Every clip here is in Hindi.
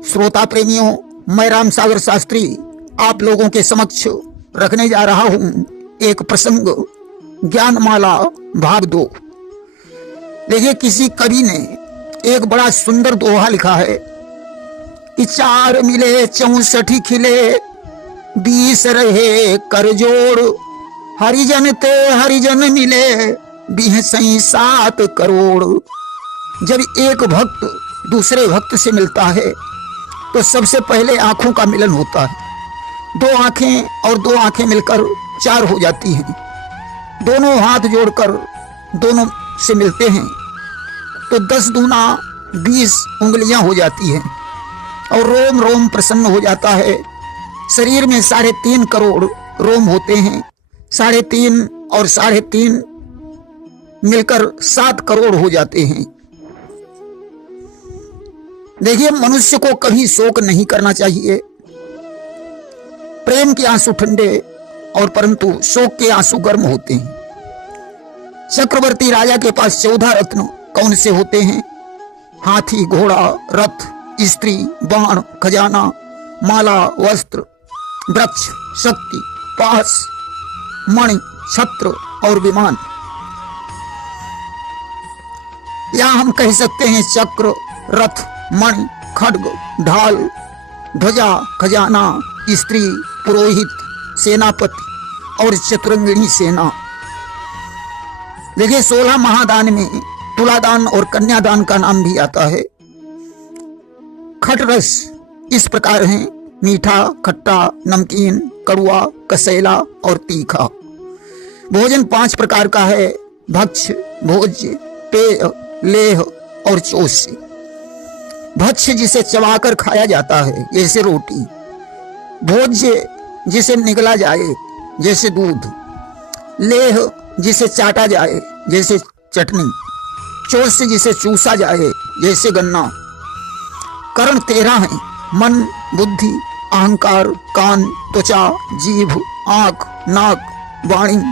श्रोता प्रेमियों, मैं राम सागर शास्त्री आप लोगों के समक्ष रखने जा रहा हूं एक प्रसंग, ज्ञानमाला भाग 2। देखिए, किसी कवि ने एक बड़ा सुंदर दोहा लिखा है कि 4 मिले 64 खिले 20 रहे कर जोड़, हरिजन ते हरिजन मिले 7 करोड़। जब एक भक्त दूसरे भक्त से मिलता है तो सबसे पहले आंखों का मिलन होता है। 2 आंखें और 2 आंखें मिलकर 4 हो जाती हैं। दोनों हाथ जोड़कर दोनों से मिलते हैं तो 10 दूना 20 उंगलियां हो जाती हैं और रोम रोम प्रसन्न हो जाता है। शरीर में 3.5 करोड़ रोम होते हैं। 3.5 और 3.5 मिलकर 7 करोड़ हो जाते हैं। देखिए, मनुष्य को कभी शोक नहीं करना चाहिए। प्रेम के आंसू ठंडे और परंतु शोक के आंसू गर्म होते हैं। चक्रवर्ती राजा के पास 14 रत्न कौन से होते हैं? हाथी, घोड़ा, रथ, स्त्री, बाण, खजाना, माला, वस्त्र, वृक्ष, शक्ति, पास, मणि, छत्र और विमान। या हम कह सकते हैं चक्र, रथ, मणि, खड्ग, ढाल, ध्वजा, खजाना, स्त्री, पुरोहित, सेनापति और चतुरंगिणी सेना। देखिए, 16 महादान में तुलादान और कन्यादान का नाम भी आता है। खट रस इस प्रकार हैं: मीठा, खट्टा, नमकीन, कड़वा, कसैला और तीखा। भोजन 5 प्रकार का है: भक्ष्य, भोज्य, पेय, लेह और चोष्य। भक्ष्य जिसे चबाकर खाया जाता है जैसे रोटी, भोज्य जिसे निगला जाए जैसे दूध, लेह जिसे चाटा जाए जैसे चटनी, चोष्य जिसे चूसा जाए जैसे गन्ना। कर्ण 13 हैं: मन, बुद्धि, अहंकार, कान, त्वचा, जीभ, आंख, नाक, वाणी,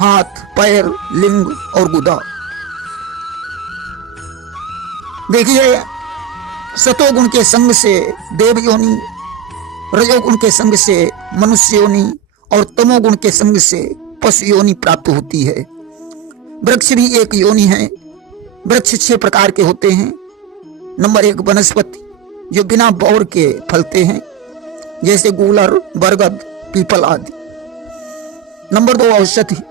हाथ, पैर, लिंग और गुदा। देखिए, सतोगुण के संग से देव योनि, रजोगुण के संग से मनुष्य योनि और तमोगुण के संग से पशु योनि प्राप्त होती है। वृक्ष भी एक योनि है। वृक्ष 6 प्रकार के होते हैं। नंबर 1 वनस्पति, जो बिना बौर के फलते हैं जैसे गूलर, बरगद, पीपल आदि। नंबर 2 औषधि,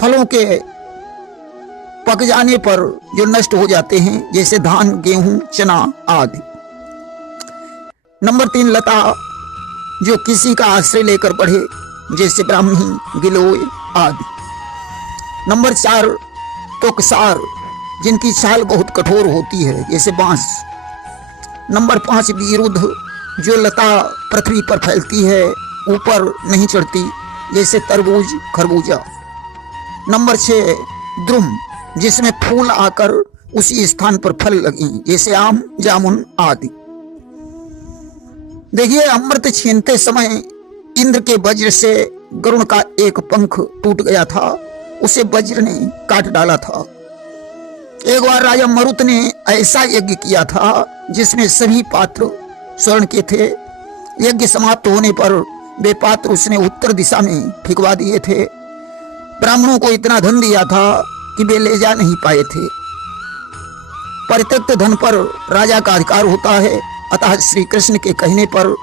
फलों के पक जाने पर जो नष्ट हो जाते हैं जैसे धान, गेहूं, चना आदि। नंबर 3 लता, जो किसी का आश्रय लेकर बढ़े जैसे ब्राह्मी, गिलोय आदि। नंबर 4 तोकसार, जिनकी छाल बहुत कठोर होती है जैसे बांस। नंबर 5 विरुद्ध, जो लता पृथ्वी पर फैलती है, ऊपर नहीं चढ़ती जैसे तरबूज, खरबूजा। नंबर 6 द्रुम, जिसमें फूल आकर उसी स्थान पर फल लगे जैसे आम, जामुन आदि। देखिए, अमृत छीनते समय इंद्र के वज्र से गरुण का एक पंख टूट गया था, उसे वज्र ने काट डाला था। एक बार राजा मरुत ने ऐसा यज्ञ किया था जिसमें सभी पात्र स्वर्ण के थे। यज्ञ समाप्त होने पर वे पात्र उसने उत्तर दिशा में फेंकवा दिए थे। ब्राह्मणों को इतना धन दिया था कि वे ले जा नहीं पाए थे। परित्यक्त धन पर राजा का अधिकार होता है, अतः श्री कृष्ण के कहने पर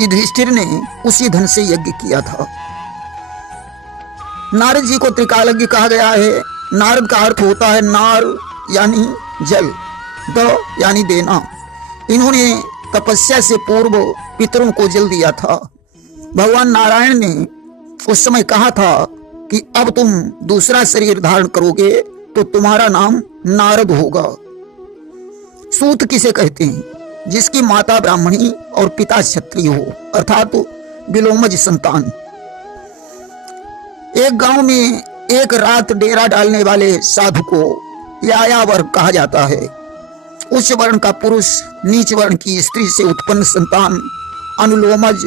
युधिष्ठिर ने उसी धन से यज्ञ किया था। नारद जी को त्रिकालज्ञ कहा गया है। नारद का अर्थ होता है नार यानी जल, द यानी देना। इन्होंने तपस्या से पूर्व पितरों को जल दिया था। भगवान नारायण ने उस समय कहा था कि अब तुम दूसरा शरीर धारण करोगे तो तुम्हारा नाम नारद होगा। सूत किसे कहते हैं? जिसकी माता ब्राह्मणी और पिता क्षत्रिय हो, अर्थात विलोमज संतान। एक गांव में एक रात डेरा डालने वाले साधु को यायावर कहा जाता है। उच्च वर्ण का पुरुष नीच वर्ण की स्त्री से उत्पन्न संतान अनुलोमज,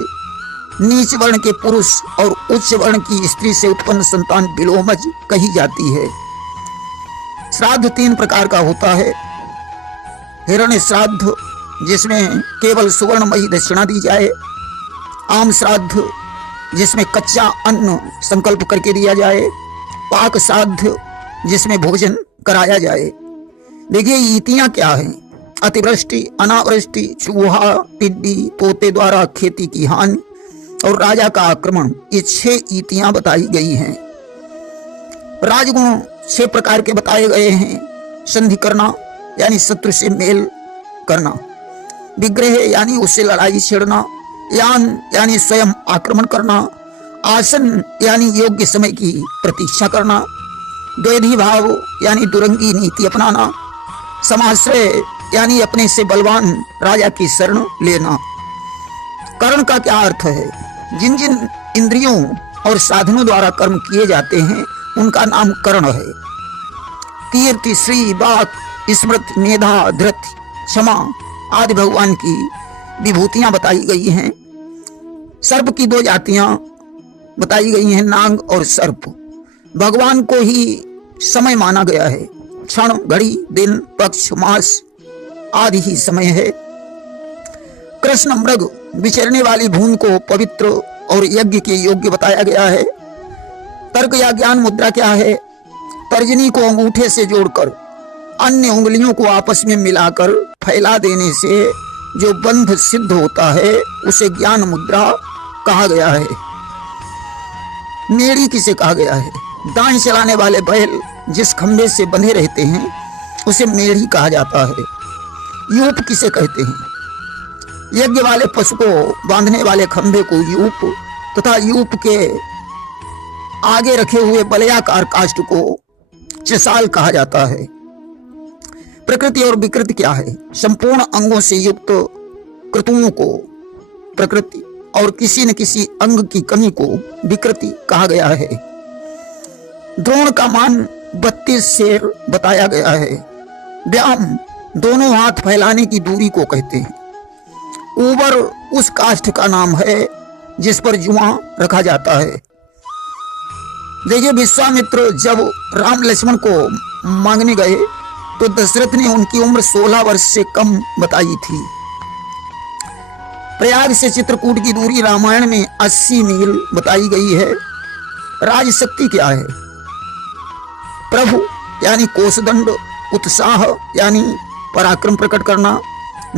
नीच वर्ण के पुरुष और उच्च वर्ण की स्त्री से उत्पन्न संतान विलोमज कही जाती है। श्राद्ध 3 प्रकार का होता है: हिरण्य श्राद्ध, जिसमें केवल सुवर्णमयी दक्षिणा दी जाए, आम श्राद्ध जिसमें कच्चा अन्न संकल्प करके दिया जाए, पाक श्राद्ध जिसमें भोजन कराया जाए। देखिए ईतियां क्या हैं? अतिवृष्टि, अनावृष्टि, चूहा, टिड्डी, तोते द्वारा खेती की हानि और राजा का आक्रमण, ये 6 ईतियां बताई गई हैं। राजगुण 6 प्रकार के बताए गए हैं। संधि करना यानी शत्रु से मेल करना, विग्रह यानी उससे लड़ाई छेड़ना, यान यानी स्वयं आक्रमण करना, आसन यानी योग्य समय की प्रतीक्षा करना, द्वैधी भाव यानी दुरंगी नीति अपनाना, समाश्रय यानी अपने से बलवान राजा की शरण लेना। कर्ण का क्या अर्थ है? जिन जिन इंद्रियों और साधनों द्वारा कर्म किए जाते हैं उनका नाम कर्ण है। कीर्ति, श्री, वाक, स्मृति, मेधा, धृति, क्षमा आदि भगवान की विभूतियां बताई गई हैं। सर्प की 2 जातियां बताई गई हैं, नाग और सर्प। भगवान को ही समय माना गया है। क्षण, घड़ी, दिन, पक्ष, मास आदि ही समय है। कृष्ण मृग विचरने वाली भूमि को पवित्र और यज्ञ के योग्य बताया गया है। तर्क या ज्ञान मुद्रा क्या है? तर्जनी को अंगूठे से जोड़कर अन्य उंगलियों को आपस में मिलाकर फैला देने से जो बंध सिद्ध होता है उसे ज्ञान मुद्रा कहा गया है। मेड़ी किसे कहा गया है? दाएं चलाने वाले बैल जिस खंभे से बंधे रहते हैं उसे मेड़ी कहा जाता है। यूप किसे कहते हैं? यज्ञ वाले पशु को बांधने वाले खंभे को यूप तथा यूप के आगे रखे हुए बलयाकार काष्ठ को चिसाल कहा जाता है। प्रकृति और विकृति क्या है? संपूर्ण अंगों से युक्त क्रतुओं को प्रकृति और किसी न किसी अंग की कमी को विकृति कहा गया है। द्रोण का मान 32 शेर बताया गया है। व्याम दोनों हाथ फैलाने की दूरी को कहते हैं। ऊबर उस काष्ठ का नाम है जिस पर जुआ रखा जाता है। देखिए विश्वामित्र जब राम लक्ष्मण को मांगने गए तो दशरथ ने उनकी उम्र 16 वर्ष से कम बताई थी। प्रयाग से चित्रकूट की दूरी रामायण में 80 मील बताई गई है। राजशक्ति क्या है? प्रभु यानी कोषदंड, उत्साह यानी पराक्रम प्रकट करना,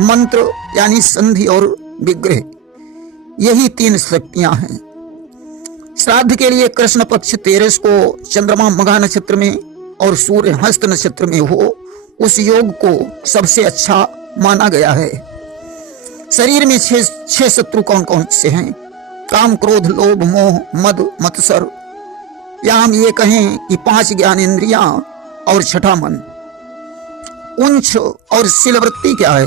मंत्र यानी संधि और विग्रह, यही 3 शक्तियां हैं। श्राद्ध के लिए कृष्ण पक्ष 13 को चंद्रमा मघा नक्षत्र में और सूर्य हस्त नक्षत्र में हो, उस योग को सबसे अच्छा माना गया है। शरीर में 6 शत्रु कौन कौन से हैं? काम, क्रोध, लोभ, मोह, मद, मत्सर, या हम ये कहें कि 5 ज्ञानेंद्रियां और 6ठा मन। उंच और शिल वृत्ति क्या है?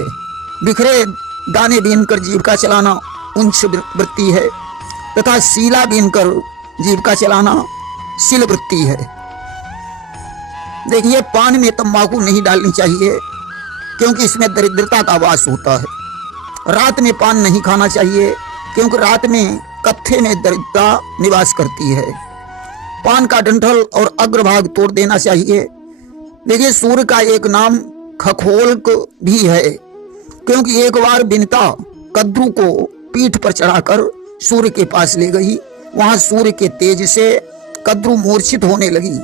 बिखरे दाने बीनकर जीविका चलाना उंच वृत्ति है तथा शीला बीनकर जीविका चलाना शिल वृत्ति है। देखिए पान में तंबाकू नहीं डालनी चाहिए क्योंकि इसमें दरिद्रता का वास होता है। रात में पान नहीं खाना चाहिए क्योंकि रात में कत्थे में दरिद्रता निवास करती है। पान का डंठल और अग्रभाग तोड़ देना चाहिए। देखिए सूर्य का एक नाम खखोल्क भी है क्योंकि एक बार विनिता कद्रू को पीठ पर चढ़ाकर सूर्य के पास ले गई। वहां सूर्य के तेज से कद्रू मूर्छित होने लगी।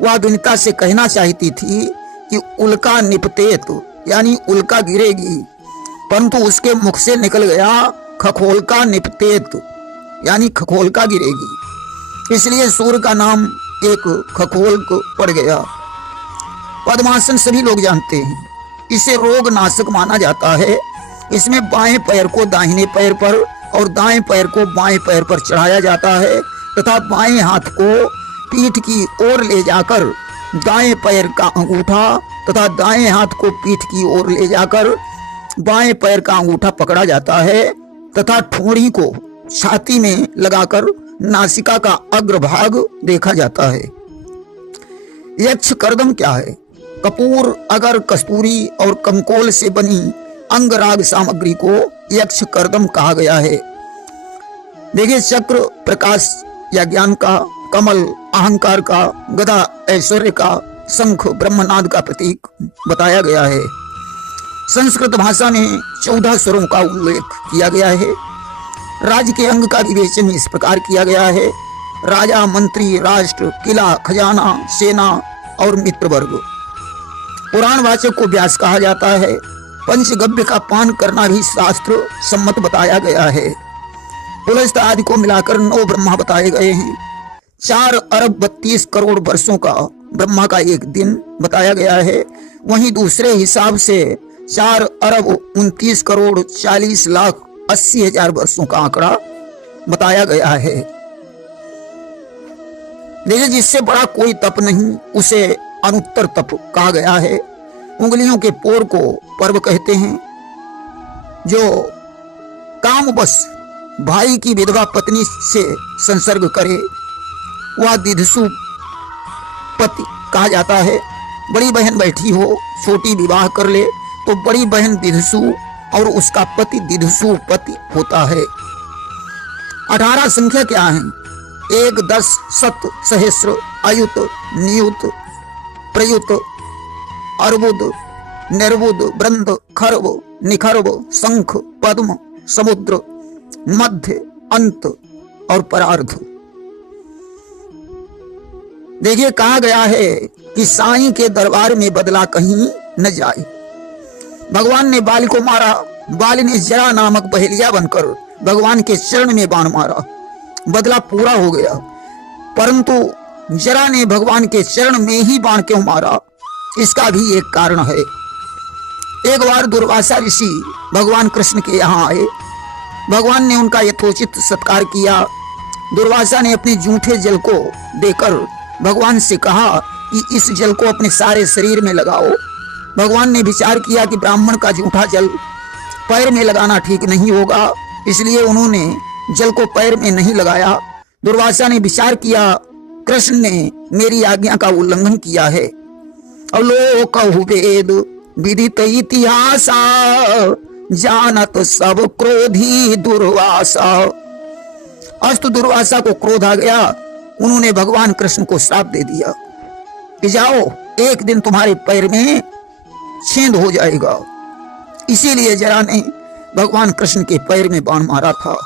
वह विनिता से कहना चाहती थी कि उल्का निपतेत यानी उल्का गिरेगी, परंतु उसके मुख से निकल गया खखोल्का निपतेत यानी खखोल्का गिरेगी। इसलिए सूर्य का नाम एक खखोल्क पड़ गया। पद्मासन सभी लोग जानते हैं, इसे रोग नाशक माना जाता है। इसमें बाएं पैर को दाहिने पैर पर और दाएं पैर को बाएं पैर पर चढ़ाया जाता है तथा बाएं हाथ को पीठ की ओर ले जाकर दाएं पैर का अंगूठा तथा दाएं हाथ को पीठ की ओर ले जाकर बाएं पैर का अंगूठा पकड़ा जाता है तथा ठोड़ी को छाती में लगाकर नासिका का अग्रभाग देखा जाता है। यक्ष कर्दम क्या है? कपूर, अगर, कस्तूरी और कंकोल से बनी अंगराग सामग्री को यक्ष कर्दम कहा गया है। देखिए चक्र प्रकाश या ज्ञान का, कमल अहंकार का, गदा ऐश्वर्य का, शंख ब्रह्मनाद का प्रतीक बताया गया है। संस्कृत भाषा में 14 स्वरों का उल्लेख किया गया है। राज्य के अंग का विवेचन इस प्रकार किया गया है: राजा, मंत्री, राष्ट्र, किला, खजाना, सेना और मित्र वर्ग। पुराण वाचक को व्यास कहा जाता है। पंचगव्य का पान करना भी शास्त्र सम्मत बताया गया है। पुलस्त आदि को मिलाकर 9 ब्रह्मा बताए गए हैं। 4 अरब 32 करोड़ वर्षों का ब्रह्मा का एक दिन बताया गया है। वहीं दूसरे हिसाब से 4 अरब 29 करोड़ 40 लाख 80 हजार वर्षों का आंकड़ा बताया गया है। लेकिन जिससे बड़ा कोई तप नहीं, उसे अनुत्तर तप कहा गया है। उंगलियों के पोर को पर्व कहते हैं। जो कामवश भाई की विधवा पत्नी से संसर्ग करे वह दिधसु पति कहा जाता है। बड़ी बहन बैठी हो, छोटी विवाह कर ले तो बड़ी बहन दिधसु और उसका पति दिधसु पति होता है। 18 संख्या क्या है? 1, 10, शत, सहस्र, अयुत, नियुत, प्रयुत, अर्बुद, निर्बुद, वृंद, खर्व, निखर्व, शंख, पद्म, समुद्र, मध्य, अंत और परार्ध। देखिए, कहा गया है कि साईं के दरबार में बदला कहीं न जाए। भगवान ने बाल को मारा। बाल ने जरा नामक बहेलिया बनकर भगवान के चरण में बाण मारा। बदला पूरा हो गया। परंतु जरा ने भगवान के चरण में ही बाण क्यों मारा? इसका भी एक कारण है। एक बार दुर्वासा ऋषि भगवान कृष्ण के यहाँ आए। भगवान ने उनका यथोचित सत्कार किया। दुर्वासा ने अपने जूठे जल को देकर भगवान से कहा कि इस जल को अपने सारे शरीर में लगाओ। भगवान ने विचार किया कि ब्राह्मण का जूठा जल पैर में लगाना ठीक नहीं होगा, इसलिए उन्होंने जल को पैर में नहीं लगाया। दुर्वासा ने विचार किया, कृष्ण ने मेरी आज्ञा का उल्लंघन किया है। अलोकहु वेद विदित इतिहासा जानत सब क्रोधी दुर्वासा। अस्त दुर्वासा को क्रोध आ गया। उन्होंने भगवान कृष्ण को श्राप दे दिया कि जाओ, एक दिन तुम्हारे पैर में छेद हो जाएगा। इसीलिए जरा ने भगवान कृष्ण के पैर में बाण मारा था।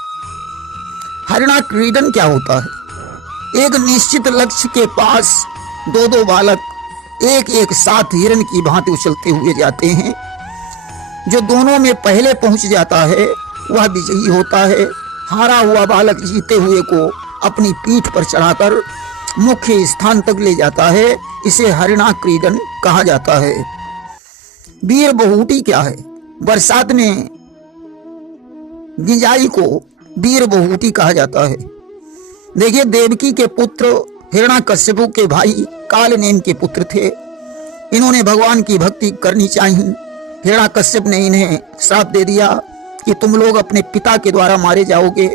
हरिणा क्रीडन क्या होता है? एक निश्चित लक्ष्य के पास 2-2 बालक एक एक साथ हिरण की भांति उछलते हुए जाते हैं। जो दोनों में पहले पहुंच जाता है वह विजयी होता है। हारा हुआ बालक जीते हुए को अपनी पीठ पर चढ़ाकर मुख्य स्थान तक ले जाता है। इसे हरिणा क्रीडन कहा जाता है। वीर बहुटी क्या है? बरसात में गिंजाई को वीर बहुटी कहा जाता है। देखिए, देवकी के पुत्र हिरण्याकश्यपु के भाई कालनेम के पुत्र थे। इन्होंने भगवान की भक्ति करनी चाहिए। हिरण्याकश्यप ने इन्हें श्राप दे दिया कि तुम लोग अपने पिता के द्वारा मारे जाओगे।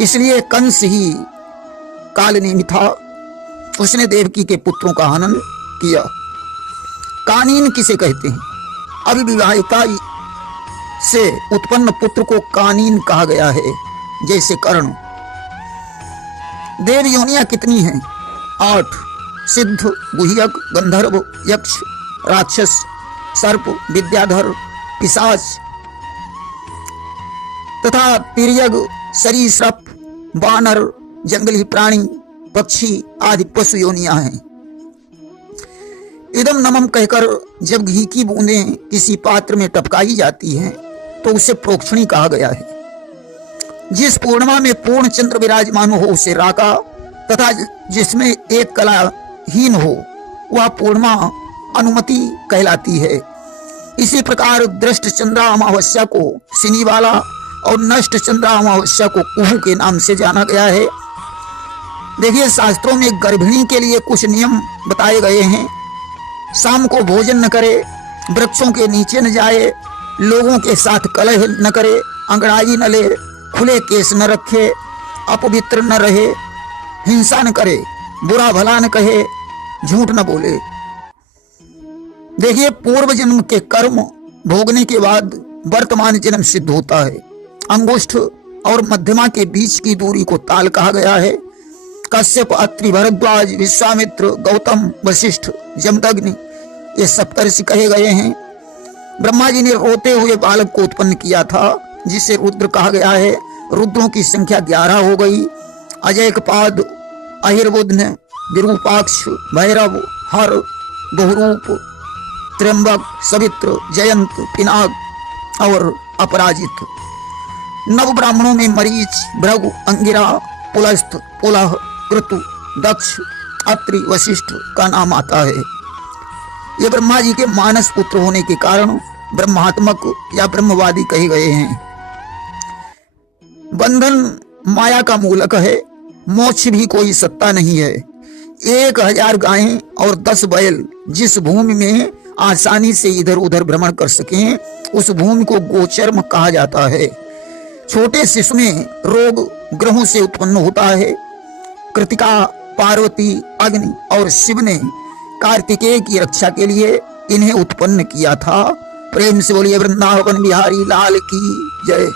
इसलिए कंस ही कालनेमी था। उसने देवकी के पुत्रों का हनन किया। कानीन किसे कहते हैं? अविवाहिता से उत्पन्न पुत्र को कानीन कहा गया है। जैसे कर्ण। देव योनियां कितनी हैं? 8। सिद्ध, गुह्यक, गंधर्व, यक्ष, राक्षस, सर्प, विद्याधर, पिशाच तथा तिर्यक, सरीसृप, वानर, जंगली प्राणी, पक्षी आदि पशु योनियां हैं। इदम नमम कहकर जब घी की बूंदें किसी पात्र में टपकाई जाती हैं तो उसे प्रोक्षणी कहा गया है। जिस पूर्णिमा में पूर्ण चंद्र विराजमान हो उसे राका, तथा जिसमें एक कलाहीन हो वह पूर्णिमा अनुमति कहलाती है। इसी प्रकार दृष्ट चंद्रा अमावस्या को सिनीवाला और नष्ट चंद्रा अमावस्या को कुहू के नाम से जाना गया है। देखिए, शास्त्रों में गर्भिणी के लिए कुछ नियम बताए गए हैं। शाम को भोजन न करे, वृक्षों के नीचे न जाए, लोगों के साथ कलह न करे, अंगड़ाई न ले, खुले केस न रखे, अपवित्र न रहे, हिंसा न करे, बुरा भला न कहे, झूठ न बोले। देखिए, पूर्व जन्म के कर्म भोगने के बाद वर्तमान जन्म सिद्ध होता है। अंगुष्ठ और मध्यमा के बीच की दूरी को ताल कहा गया है। कश्यप, अत्रि, भरद्वाज, विश्वामित्र, गौतम, वशिष्ठ, जमदग्नि ये सप्तर्षि कहे गए हैं। ब्रह्मा जी ने रोते हुए बालक को उत्पन्न किया था, जिसे रुद्र कहा गया है। रुद्रों की संख्या 11 हो गई। अजयकपाद, अहिर्बुध्न, विरूपाक्ष, भैरव, हर, बहुरूप, त्र्यंबक, सवित्र, जयंत, पिनाक और अपराजित। नव ब्राह्मणों में मरीच, भृगु, अंगिरा, पुलस्थ, पुलह, क्रतु, दक्ष, अत्रि, वशिष्ठ का नाम आता है। ये ब्रह्मा जी के मानस पुत्र होने के कारण ब्रह्मात्मक या ब्रह्मवादी कहे गए हैं। बंधन माया का मूलक है, मोक्ष भी कोई सत्ता नहीं है। 1000 गायें और 10 बैल जिस भूमि में आसानी से इधर उधर भ्रमण कर सकें, उस भूमि को गोचर्म कहा जाता है। छोटे शिशु में रोग ग्रहों से उत्पन्न होता है। कृतिका, पार्वती, अग्नि और शिव ने कार्तिकेय की रक्षा के लिए इन्हें उत्पन्न किया था। प्रेम से बोलिए वृंदावन बिहारी लाल की जय।